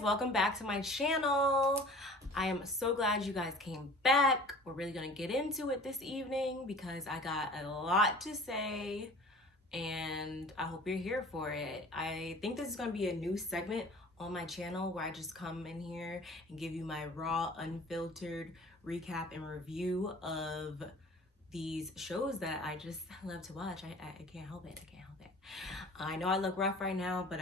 welcome back to my channel. I am so glad you guys came back. We're really gonna get into it this evening because I got a lot to say and I hope you're here for it. I think this is gonna be a new segment on my channel where I just come in here and give you my raw, unfiltered recap and review of these shows that I just love to watch. I can't help it. I know I look rough right now, but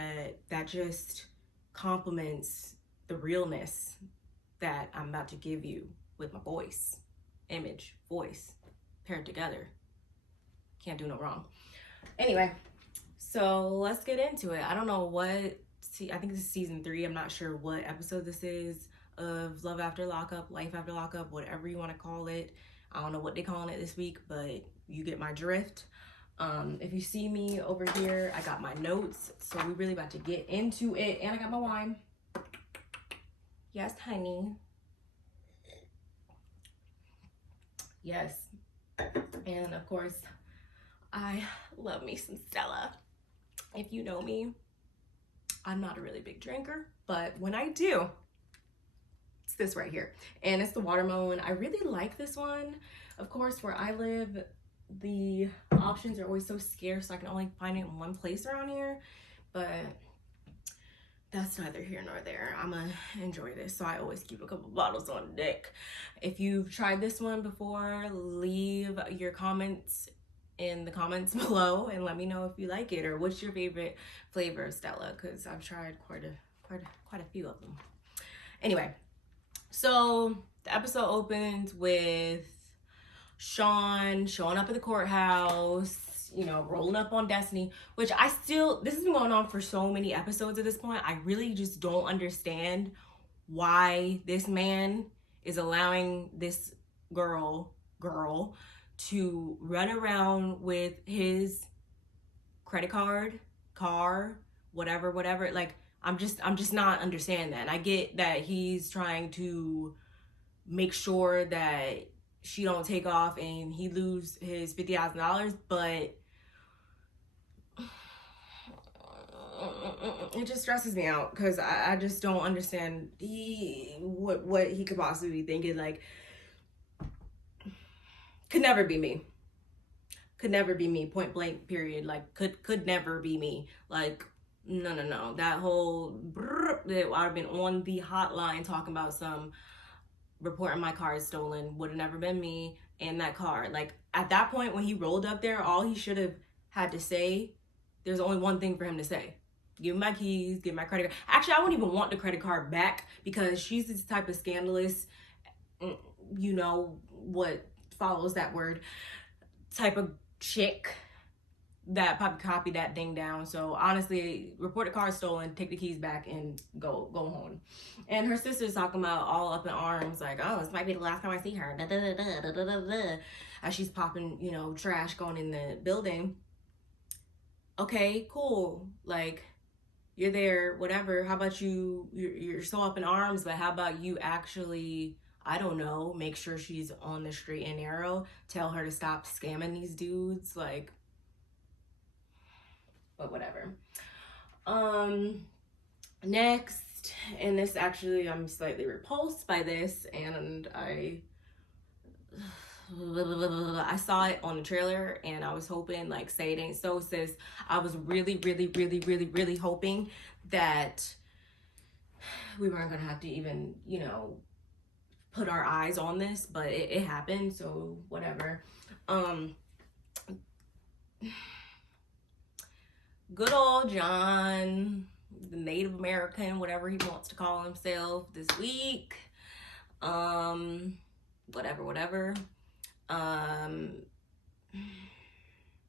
that just complements the realness that I'm about to give you with my voice, image, voice, paired together. Can't do no wrong. Anyway, so let's get into it. I don't know what, I think this is season 3. I'm not sure what episode this is of Love After Lockup, Life After Lockup, whatever you want to call it. I don't know what they're calling it this week, but you get my drift. If you see me over here, I got my notes, so we really about to get into it. And I got my wine. Yes, honey. Yes. And of course, I love me some Stella. If you know me, I'm not a really big drinker, but when I do, it's this right here. And it's the watermelon. I really like this one. Of course, where I live, the options are always so scarce, so I can only find it in one place around here, but that's neither here nor there. I'm gonna enjoy this, so I always keep a couple bottles on deck. If you've tried this one before, leave your comments in the comments below and let me know if you like it or what's your favorite flavor of Stella, because I've tried quite a few of them. Anyway, so the episode opens with Sean showing up at the courthouse, you know, rolling up on Destiny, which this has been going on for so many episodes at this point. I really just don't understand why this man is allowing this girl to run around with his credit card, car, whatever. Like, I'm just not understanding that. And I get that he's trying to make sure that she don't take off and he lose his $50,000, but it just stresses me out because I just don't understand what he could possibly be thinking. Like, could never be me, point blank, period. Like, could never be me. Like, no, that whole that I've been on the hotline talking about some reporting my car is stolen would have never been me and that car. Like, at that point when he rolled up there, all he should have had to say, there's only one thing for him to say: give me my keys, give me my credit card. Actually, I wouldn't even want the credit card back because she's this type of scandalous, you know what follows that word, type of chick that probably copied that thing down. So honestly, report the car stolen, take the keys back, and go home. And her sister's talking about all up in arms, like, oh, this might be the last time I see her, as she's popping, you know, trash going in the building. Okay, cool. Like, you're there, whatever. How about you're so up in arms, but how about you actually, I don't know, make sure she's on the straight and narrow, tell her to stop scamming these dudes, like, but whatever. Next, and this actually, I'm slightly repulsed by this, and I saw it on the trailer and I was hoping, like, say it ain't so, sis. I was really hoping that we weren't gonna have to even, you know, put our eyes on this, but it happened, so whatever. Good old John, the Native American, whatever he wants to call himself this week. Whatever.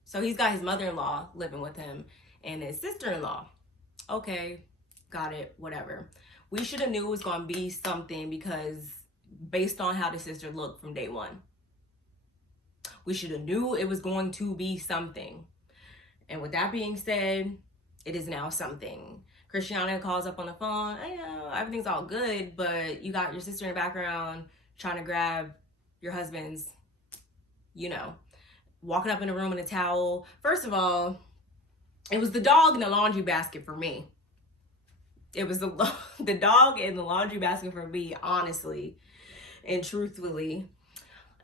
So he's got his mother-in-law living with him and his sister-in-law. Okay, got it, whatever. We should have knew it was going to be something because based on how the sister looked from day one. We should have knew it was going to be something. And with that being said, it is now something. Christiana calls up on the phone. I know everything's all good, but you got your sister in the background trying to grab your husband's, you know, walking up in the room in a towel. First of all, it was the dog in the laundry basket for me. It was the dog in the laundry basket for me, honestly and truthfully.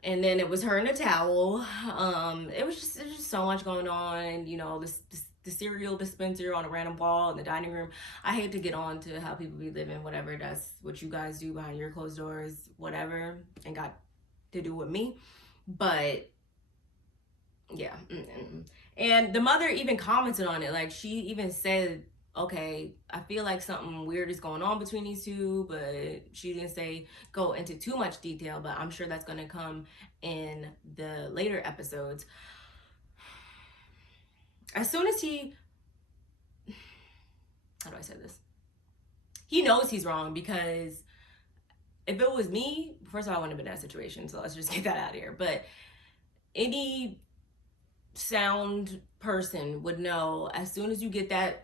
And then it was her in a towel. It was just so much going on. You know, the cereal dispenser on a random wall in the dining room. I hate to get on to how people be living, whatever. That's what you guys do behind your closed doors, whatever, and got to do with me. But yeah. And the mother even commented on it. Like, she even said, okay, I feel like something weird is going on between these two, but she didn't go into too much detail, but I'm sure that's going to come in the later episodes. As soon as how do I say this? He knows he's wrong, because if it was me, first of all, I wouldn't have been in that situation, so let's just get that out of here. But any sound person would know, as soon as you get that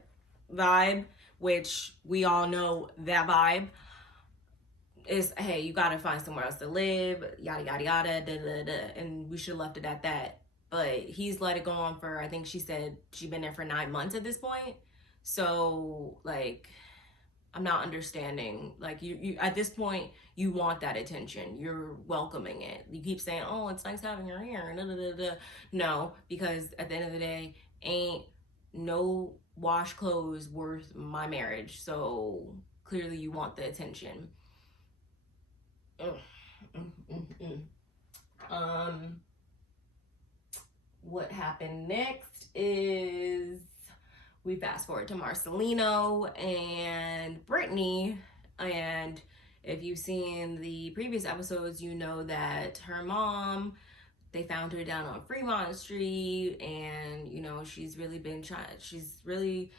vibe, which we all know that vibe is, hey, you gotta find somewhere else to live, yada yada yada, da, da, da, and we should have left it at that. But he's let it go on for, I think she said she'd been there for 9 months at this point. So, like, I'm not understanding. Like, you at this point, you want that attention. You're welcoming it. You keep saying, oh, it's nice having her here. Da, da, da, da. No, because at the end of the day, ain't no wash clothes worth my marriage. So clearly you want the attention. What happened next is we fast forward to Marcelino and Brittany. And if you've seen the previous episodes, you know that her mom, they found her down on Fremont Street, and you know, she's really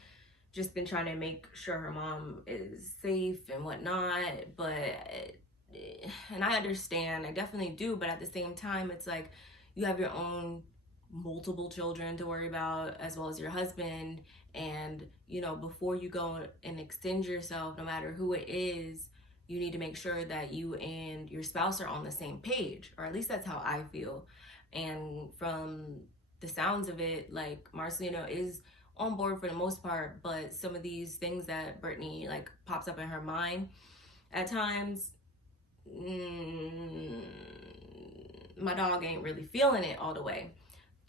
just been trying to make sure her mom is safe and whatnot. But, and I understand, I definitely do, but at the same time, it's like, you have your own multiple children to worry about, as well as your husband. And, you know, before you go and extend yourself, no matter who it is, you need to make sure that you and your spouse are on the same page, or at least that's how I feel. And from the sounds of it, like, Marcelino is on board for the most part, but some of these things that Brittany, like, pops up in her mind at times, my dog ain't really feeling it all the way.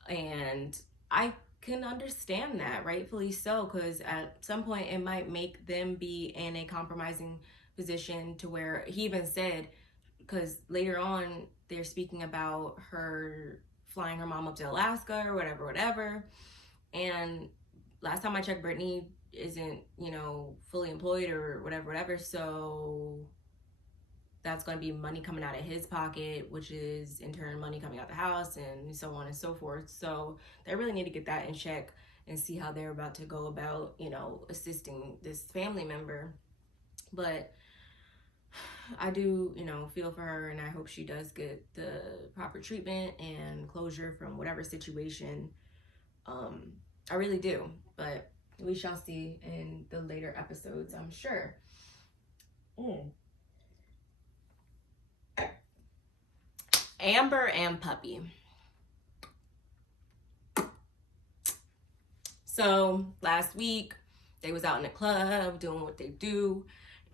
And I can understand that, rightfully so, because at some point it might make them be in a compromising position, to where he even said, because later on they're speaking about her flying her mom up to Alaska or whatever. And last time I checked, Brittany isn't, you know, fully employed or whatever. So that's going to be money coming out of his pocket, which is in turn money coming out the house, and so on and so forth. So they really need to get that in check and see how they're about to go about, you know, assisting this family member. But I do, you know, feel for her, and I hope she does get the proper treatment and closure from whatever situation. I really do, but we shall see in the later episodes, I'm sure. Amber and Puppy. So last week they was out in the club doing what they do,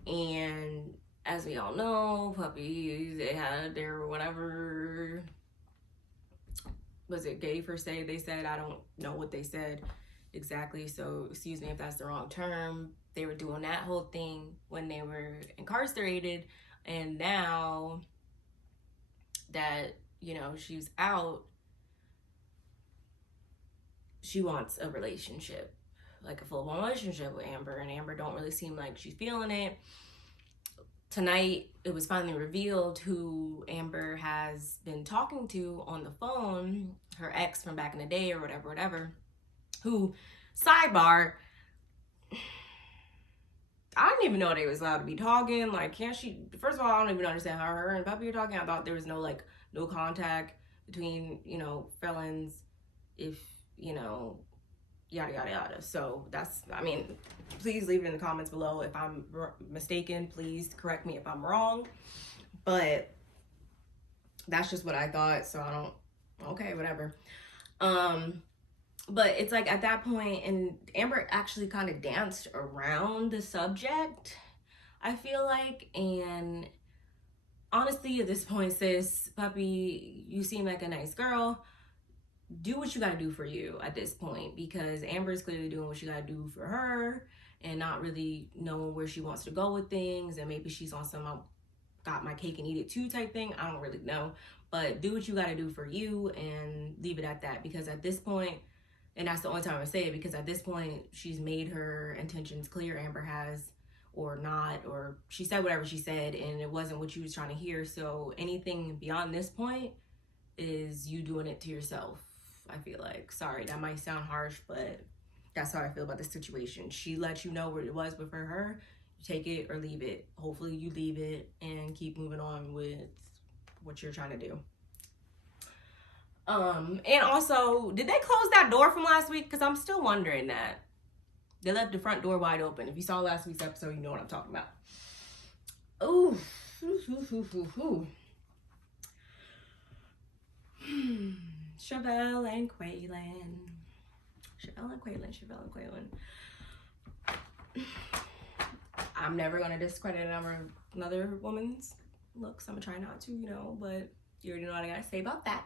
and as we all know, Puppy, they had their whatever, was it gay for say, they said, I don't know what they said exactly, so excuse me if that's the wrong term. They were doing that whole thing when they were incarcerated, and now that, you know, she's out, she wants a relationship, like a full-blown relationship with Amber, and Amber don't really seem like she's feeling it. Tonight, it was finally revealed who Amber has been talking to on the phone, her ex from back in the day or whatever, who, sidebar, I didn't even know they was allowed to be talking. Like, can't she, first of all, I don't even understand how her and Puppy are talking. I thought there was no contact between, you know, felons, if, you know, yada yada yada. So that's, I mean, please leave it in the comments below if I'm mistaken. Please correct me if I'm wrong, but that's just what I thought. So I don't, okay, whatever. But it's like at that point, and Amber actually kind of danced around the subject, I feel like. And honestly, at this point, sis, puppy, you seem like a nice girl. Do what you gotta do for you at this point, because Amber's clearly doing what she gotta do for her and not really knowing where she wants to go with things. And maybe she's on some got my cake and eat it too type thing. I don't really know. But do what you gotta do for you and leave it at that, because at this point, and that's the only time I say it, because at this point, she's made her intentions clear, Amber has, or not, or she said whatever she said, and it wasn't what you was trying to hear. So anything beyond this point is you doing it to yourself, I feel like. Sorry, that might sound harsh, but that's how I feel about the situation. She let you know what it was, but for her, you take it or leave it. Hopefully you leave it and keep moving on with what you're trying to do. And also, did they close that door from last week? Because I'm still wondering that. They left the front door wide open. If you saw last week's episode, you know what I'm talking about. Ooh. Chevelle and Quaylin. I'm never going to discredit another woman's looks. I'm going to try not to, but you already know what I got to say about that.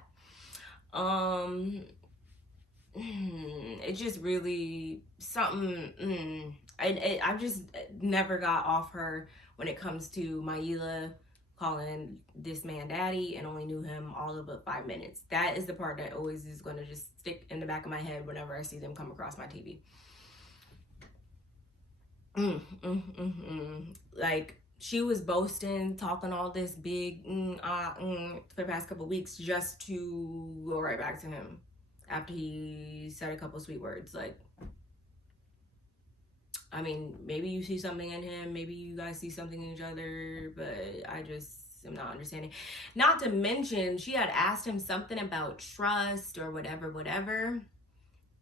It just really something. I just never got off her when it comes to Maila calling this man daddy and only knew him all of but 5 minutes. That is the part that always is going to just stick in the back of my head whenever I see them come across my TV. Like, she was boasting, talking all this big for the past couple of weeks just to go right back to him after he said a couple sweet words. Like, I mean, maybe you see something in him, maybe you guys see something in each other, but I just am not understanding. Not to mention, she had asked him something about trust or whatever,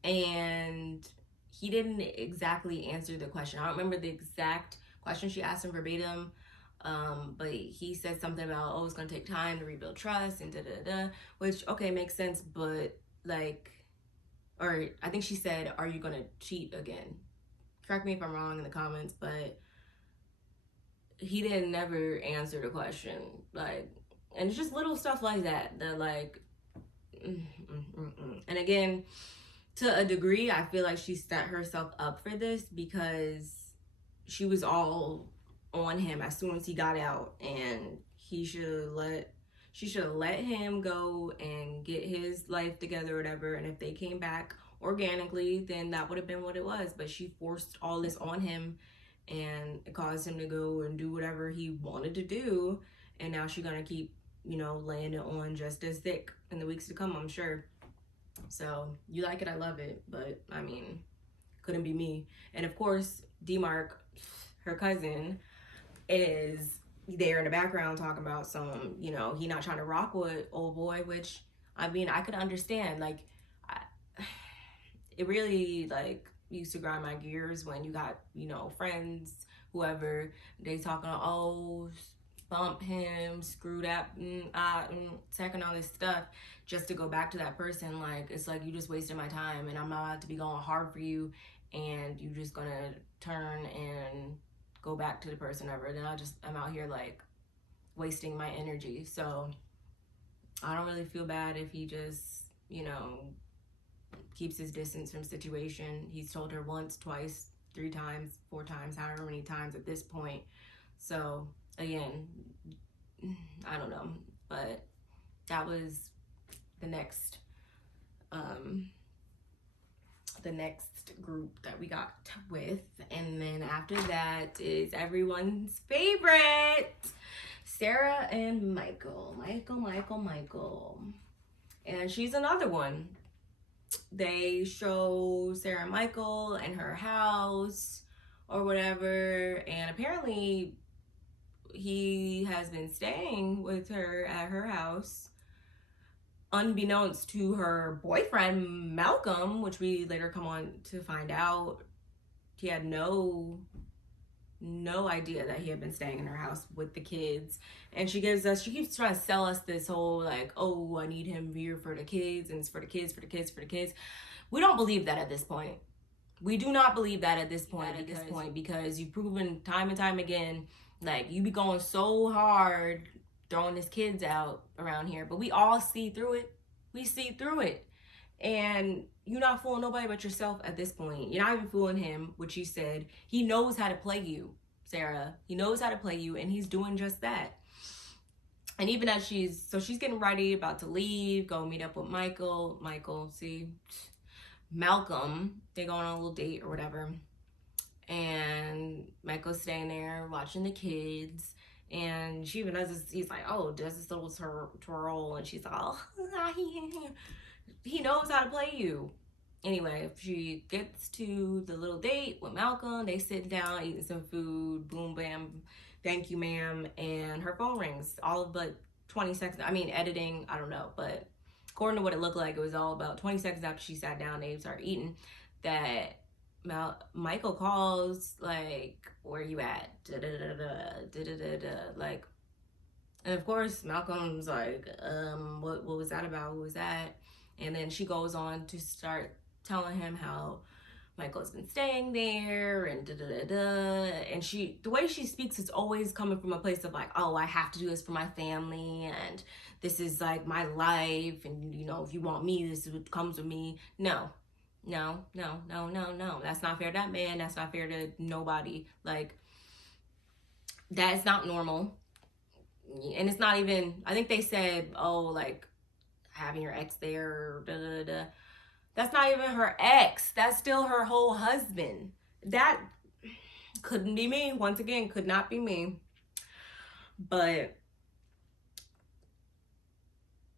and he didn't exactly answer the question. I don't remember the exact question she asked him verbatim, but he said something about, oh, it's gonna take time to rebuild trust and which, okay, makes sense, but like, or I think she said, are you gonna cheat again? Correct me if I'm wrong in the comments, but he didn't never answer the question. Like, and it's just little stuff like that like, and again, to a degree, I feel like she set herself up for this because she was all on him as soon as he got out, and she should have let him go and get his life together or whatever. And if they came back organically, then that would have been what it was. But she forced all this on him, and it caused him to go and do whatever he wanted to do. And now she's gonna keep, laying it on just as thick in the weeks to come, I'm sure. So you like it, I love it, but I mean, couldn't be me. And of course, D-Mark, her cousin, is there in the background talking about some, he not trying to rock with old boy, which, I mean, I could understand. Like, it really, like, used to grind my gears when you got, friends, whoever, they talking, oh, bump him, screw that, second, all this stuff, just to go back to that person. Like, it's like, you just wasted my time, and I'm not about to be going hard for you, and you just gonna turn and go back to the person ever. Then I'm out here like wasting my energy. So I don't really feel bad if he just, keeps his distance from situation. He's told her once, twice, 3 times, 4 times, however many times at this point. So again, I don't know, but that was the next group that we got with. And then after that is everyone's favorite, Sarah and Michael. And she's another one. They show Sarah and Michael in her house or whatever, and apparently he has been staying with her at her house, unbeknownst to her boyfriend Malcolm, which we later come on to find out he had no idea that he had been staying in her house with the kids. And she keeps trying to sell us this whole like, oh, I need him here for the kids, and it's for the kids, We don't believe that at this point. We do not believe that at this point, because you've proven time and time again, like, you be going so hard throwing his kids out around here, but we all see through it. We see through it. And you're not fooling nobody but yourself at this point. You're not even fooling him, which you said. He knows how to play you, Sarah. He knows how to play you, and he's doing just that. And even as she's getting ready, about to leave, go meet up with Malcolm. They go on a little date or whatever. And Michael's staying there watching the kids. And she even does this, he's like, oh, does this little twirl. And she's like, oh, he knows how to play you. Anyway, she gets to the little date with Malcolm. They sit down, eating some food. Boom, bam. Thank you, ma'am. And her phone rings. All of but 20 seconds. I mean, editing, I don't know. But according to what it looked like, it was all about 20 seconds after she sat down, they started eating, that Michael calls, like, where you at? Like, and of course, Malcolm's like, what was that about? What was that? And then she goes on to start telling him how Michael's been staying there and and the way she speaks is always coming from a place of like, oh, I have to do this for my family, and this is like my life, and you know, if you want me, this is what comes with me. No. That's not fair to that man. That's not fair to nobody. Like, that's not normal. And it's not even, I think they said, oh, like, having your ex there, That's not even her ex. That's still her whole husband. That couldn't be me. Once again, could not be me. But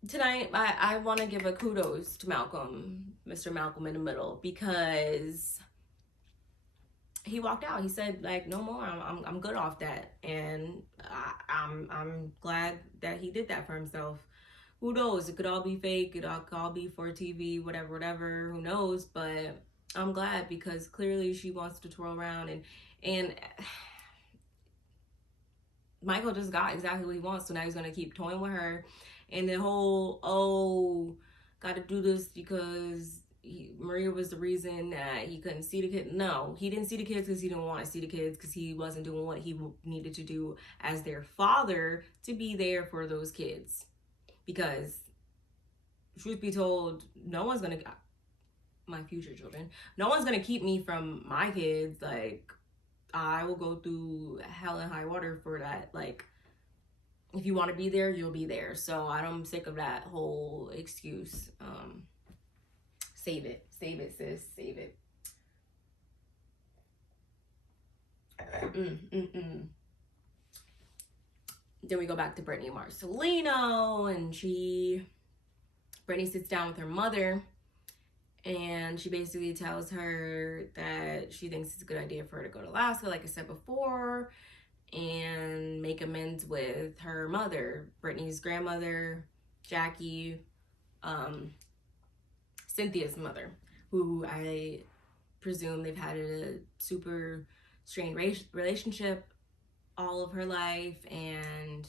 tonight, I want to give a kudos to Malcolm, Mr. Malcolm in the Middle, because he walked out. He said, like, no more. I'm good off that. And I'm glad that he did that for himself. Who knows? It could all be fake. It could all be for TV, whatever. Who knows? But I'm glad, because clearly she wants to twirl around. And Michael just got exactly what he wants. So now he's going to keep toying with her. And the whole, oh, got to do this because Maria was the reason that he couldn't see the kids. No, he didn't see the kids because he didn't want to see the kids, because he wasn't doing what he needed to do as their father to be there for those kids. Because, truth be told, no one's going to, my future children, no one's going to keep me from my kids. Like, I will go through hell and high water for that. Like, if you want to be there, you'll be there. So I'm sick of that whole excuse. Save it, sis, save it. Then we go back to Brittany and Marcelino, and Brittany sits down with her mother, and she basically tells her that she thinks it's a good idea for her to go to Alaska, like I said before, and make amends with her mother, Brittany's grandmother, Jackie, Cynthia's mother, who I presume they've had a super strained relationship all of her life. And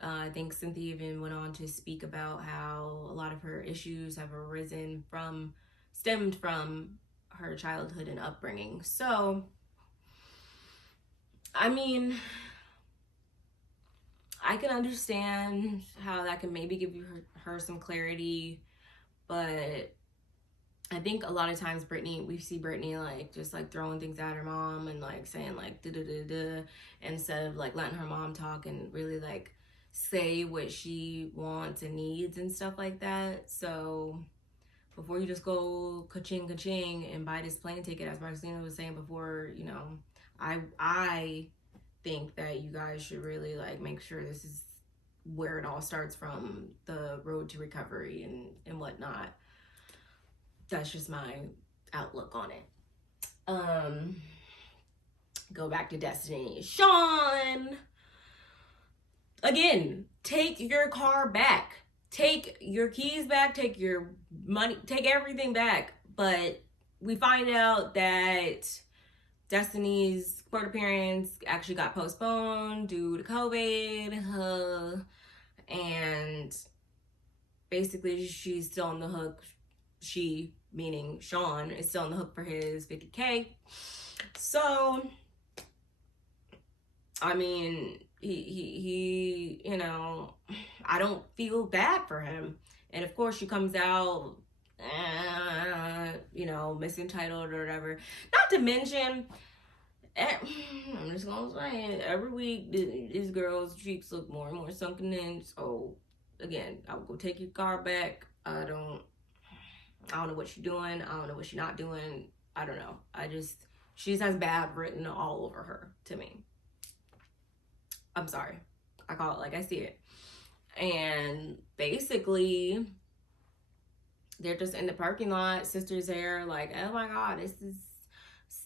I think Cynthia even went on to speak about how a lot of her issues have stemmed from her childhood and upbringing. So, I mean, I can understand how that can maybe give her some clarity, but I think a lot of times we see Brittany like just like throwing things at her mom and like saying like da instead of like letting her mom talk and really like say what she wants and needs and stuff like that. So before you just go ka-ching and buy this plane ticket, as Marcelina was saying before, you know, I think that you guys should really like make sure this is where it all starts from, the road to recovery and whatnot. That's just my outlook on it. Go back to Destiny. Sean, again, take your car back. Take your keys back, take your money, take everything back. But we find out that Destiny's court appearance actually got postponed due to COVID. And basically she's still on the hook. meaning Sean, is still on the hook for his $50K. So, I mean, he, you know, I don't feel bad for him. And of course, she comes out, you know, misentitled or whatever. Not to mention, I'm just gonna say it, every week this girl's cheeks look more and more sunken in. So again, I will go take your car back. I don't know what she's doing. I don't know what she's not doing. I don't know. She just has bad written all over her to me. I'm sorry. I call it like I see it. And basically, they're just in the parking lot. Sister's there, like, oh my God, this is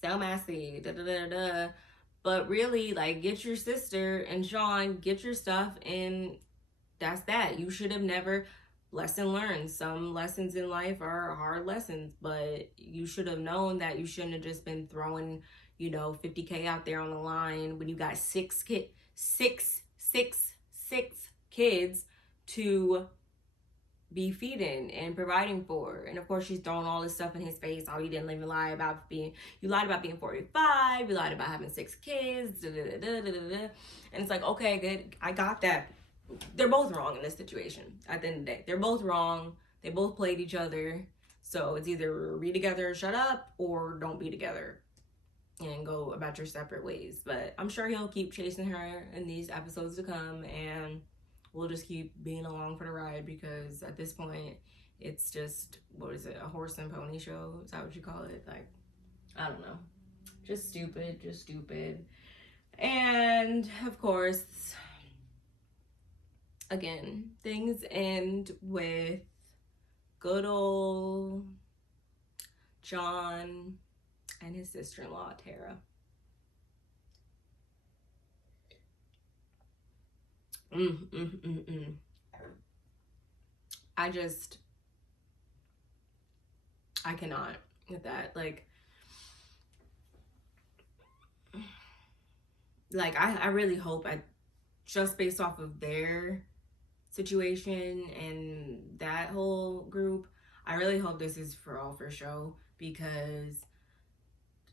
so messy. Da da da da. But really, like, get your sister and Sean, get your stuff, and that's that. You should have never. Lesson learned. Some lessons in life are hard lessons, but you should have known that you shouldn't have just been throwing, you know, $50K out there on the line when you got six kids to be feeding and providing for. And of course, she's throwing all this stuff in his face. Oh, you didn't even lie about you lied about being 45, you lied about having 6 kids, da, da, da, da, da, da. And it's like, okay, good, I got that. They're both wrong in this situation. At the end of the day, they're both wrong. They both played each other. So it's either be together, shut up, or don't be together and go about your separate ways. But I'm sure he'll keep chasing her in these episodes to come, and we'll just keep being along for the ride, because at this point, it's just, what is it, a horse and pony show? Is that what you call it? Like, I don't know. Just stupid. And of course, again, things end with good old John and his sister-in-law, Tara. I cannot with that. Like I really hope, just based off of their situation and that whole group, I really hope this is for show, because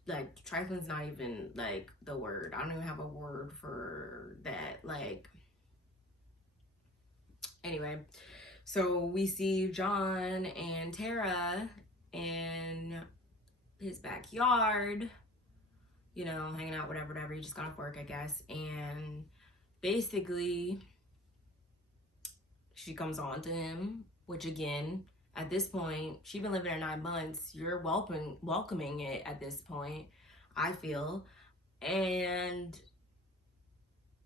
like trifling's not even like the word. I don't even have a word for that. Like, anyway, so we see John and Tara in his backyard, you know, hanging out, whatever. He just got off work, I guess. And basically, she comes on to him, which again, at this point, she's been living there 9 months. You're welcoming it at this point, I feel. And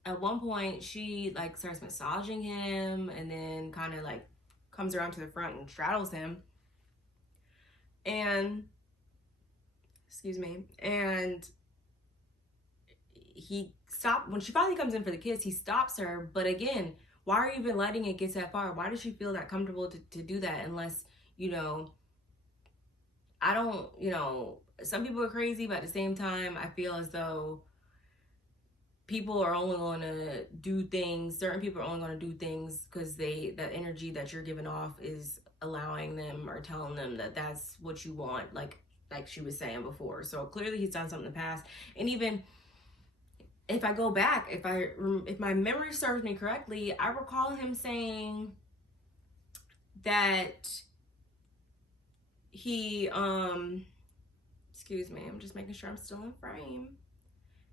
at one point, she like starts massaging him, and then kind of like comes around to the front and straddles him. And, excuse me, and he stopped, when she finally comes in for the kiss, he stops her. But again, why are you even letting it get that far? Why does she feel that comfortable to do that? Unless, you know, I don't, you know, some people are crazy, but at the same time, I feel as though people are only going to do things, certain people are only going to do things because that energy that you're giving off is allowing them or telling them that that's what you want, like she was saying before. So clearly he's done something in the past. And even if I go back, if my memory serves me correctly, I recall him saying that he, excuse me, I'm just making sure I'm still in frame.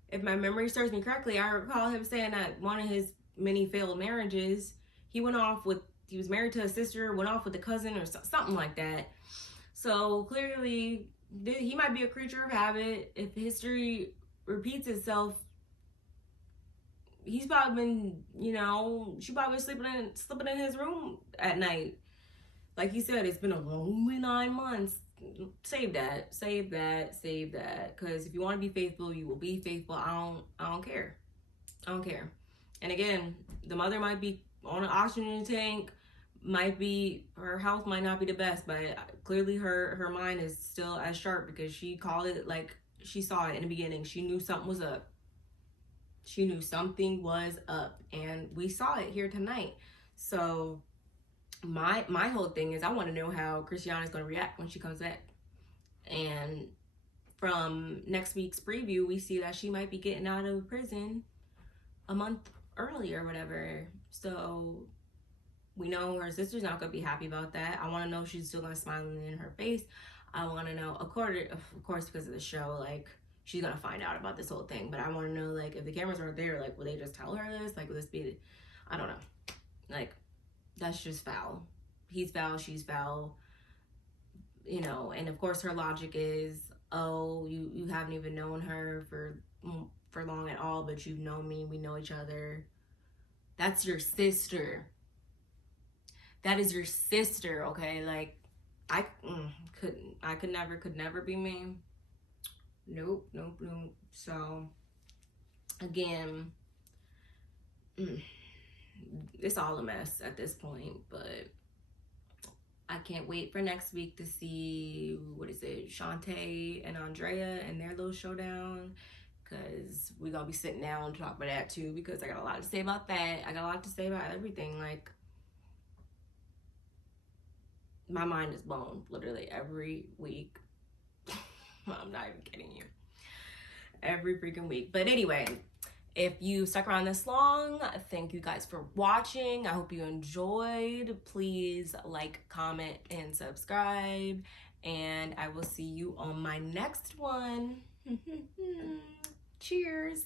If my memory serves me correctly, I recall him saying that one of his many failed marriages, he was married to a sister, went off with a cousin or something like that. So clearly, he might be a creature of habit. If history repeats itself, he's probably been, you know, she probably slipping in his room at night. Like he said, it's been a lonely 9 months. Save that. Because if you want to be faithful, you will be faithful. I don't care. And again, the mother might be on an oxygen tank, her health might not be the best, but clearly her mind is still as sharp, because she called it like she saw it in the beginning. She knew something was up. And we saw it here tonight. So my whole thing is I want to know how Christiana's going to react when she comes back. And from next week's preview, we see that she might be getting out of prison a month early or whatever. So we know her sister's not going to be happy about that. I want to know if she's still going to smile in her face. I want to know, of course, because of the show, like, she's going to find out about this whole thing. But I want to know, like, if the cameras aren't there, like, will they just tell her this? Like, will this be, I don't know. Like, that's just foul. He's foul, she's foul. You know, and of course her logic is, oh, you haven't even known her for long at all, but you've known me, we know each other. That's your sister. That is your sister, okay? Like, I could never be me. Nope. So again, it's all a mess at this point, but I can't wait for next week to see, what is it, Shantae and Andrea and their little showdown, because we're going to be sitting down and talk about that too, because I got a lot to say about that. I got a lot to say about everything. Like, my mind is blown literally every week. I'm not even kidding you. Every freaking week. But anyway, if you stuck around this long, thank you guys for watching. I hope you enjoyed. Please like, comment, and subscribe. And I will see you on my next one. Cheers.